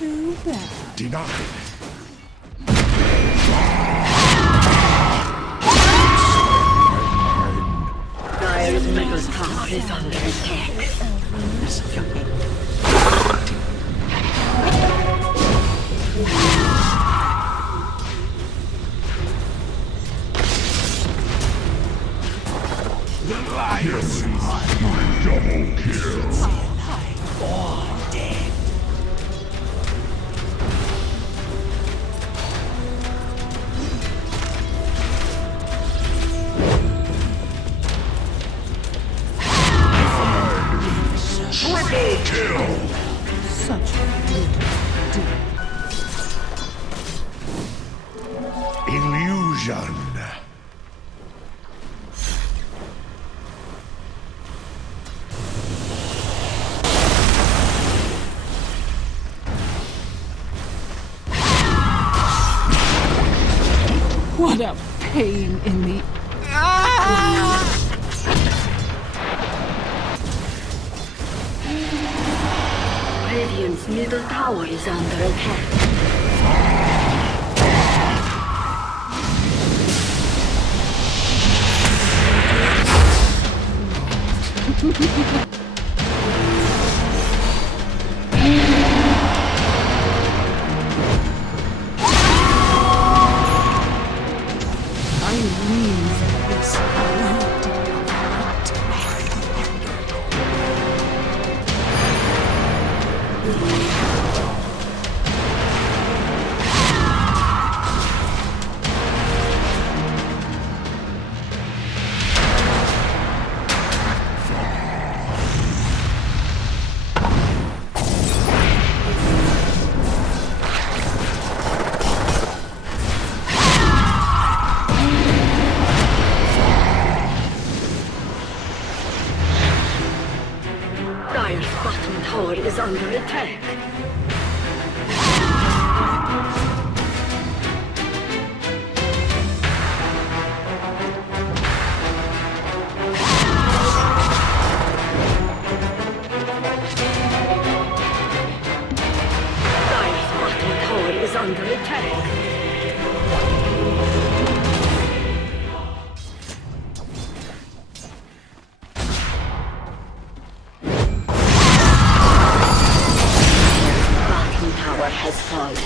Too bad. Denied. Dire's middle tower is under attack. The lions. Double kill. All dead. Triple kill. Such a good deal. Illusion. What a pain in the... Radiant's middle tower is under attack. I leave this world Dire's bottom tower is under attack. Dire's bottom tower is under attack. Bottom tower has fallen.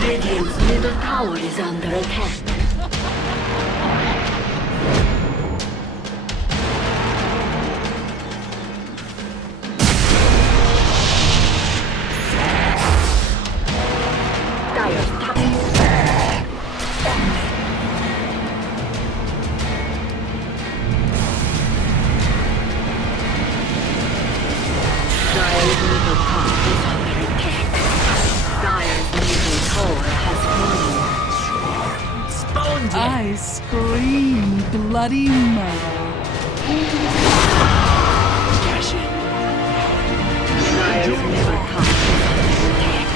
Radiant's middle tower is under attack. Dire's top. Dire's middle tower is under attack. Dire's middle tower has fallen. Spawned I scream bloody murder. Dire's middle tower is under attack.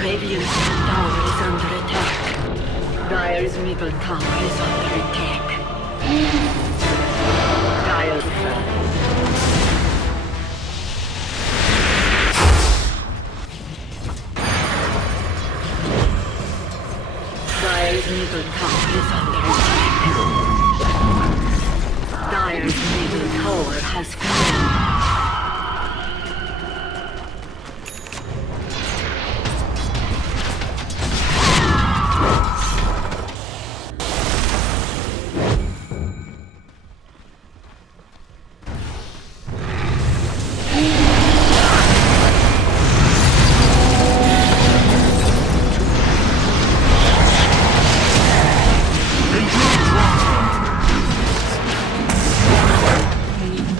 Radiant's tower is under attack. Dire's middle tower is under attack. Dire. Dire's middle tower is under attack. Dire's middle tower has fallen.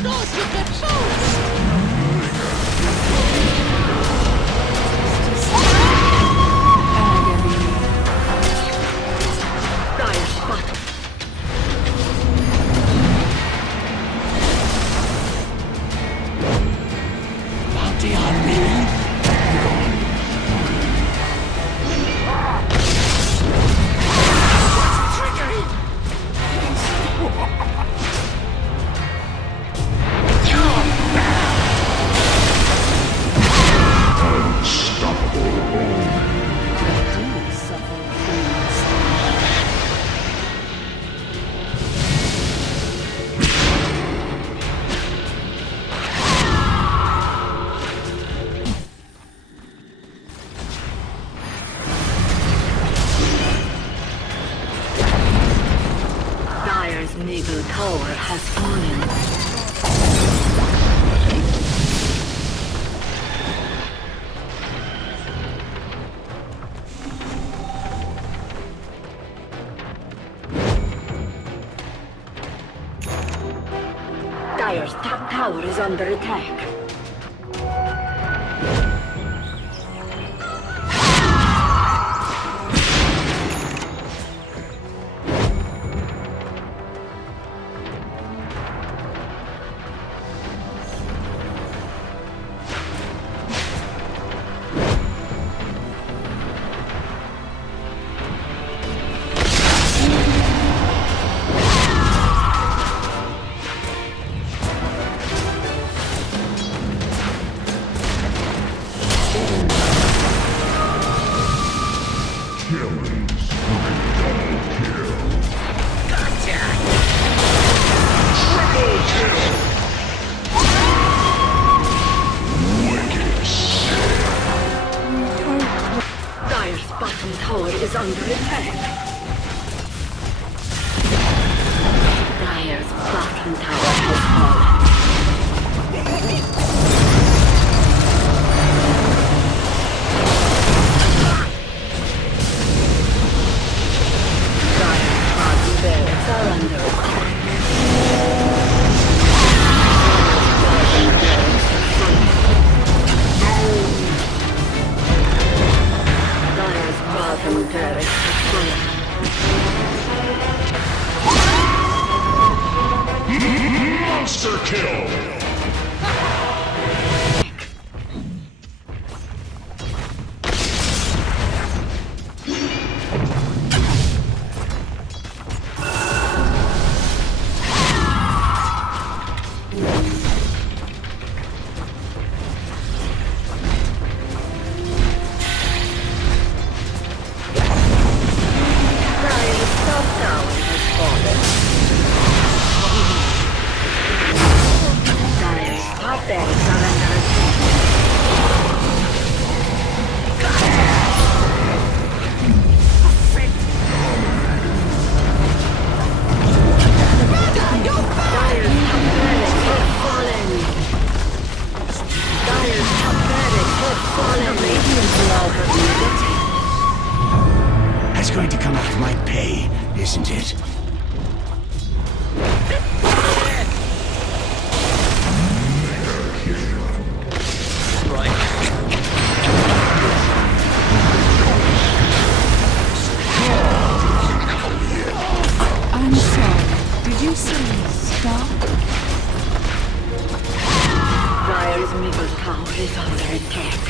Those who can middle tower has fallen. Dire's top tower is under attack. Killing spree, double kill. Gotcha! Triple kill. Wicked sick. Dire's bottom tower is under attack. Dire's bottom tower has fallen. Dire's bottom barracks are under attack. Dire's bottom barracks have fallen. Monster kill. Dire's top tower has fallen. Dire's top barracks are under attack. Dire's top barracks have fallen. Dire's top barracks have fallen. Radiant love have been attacked. That's going to come out of my pay, isn't it? I'm sorry. Did you say stop? Dire's middle tower is under attack.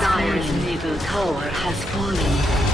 Dire's middle tower has fallen.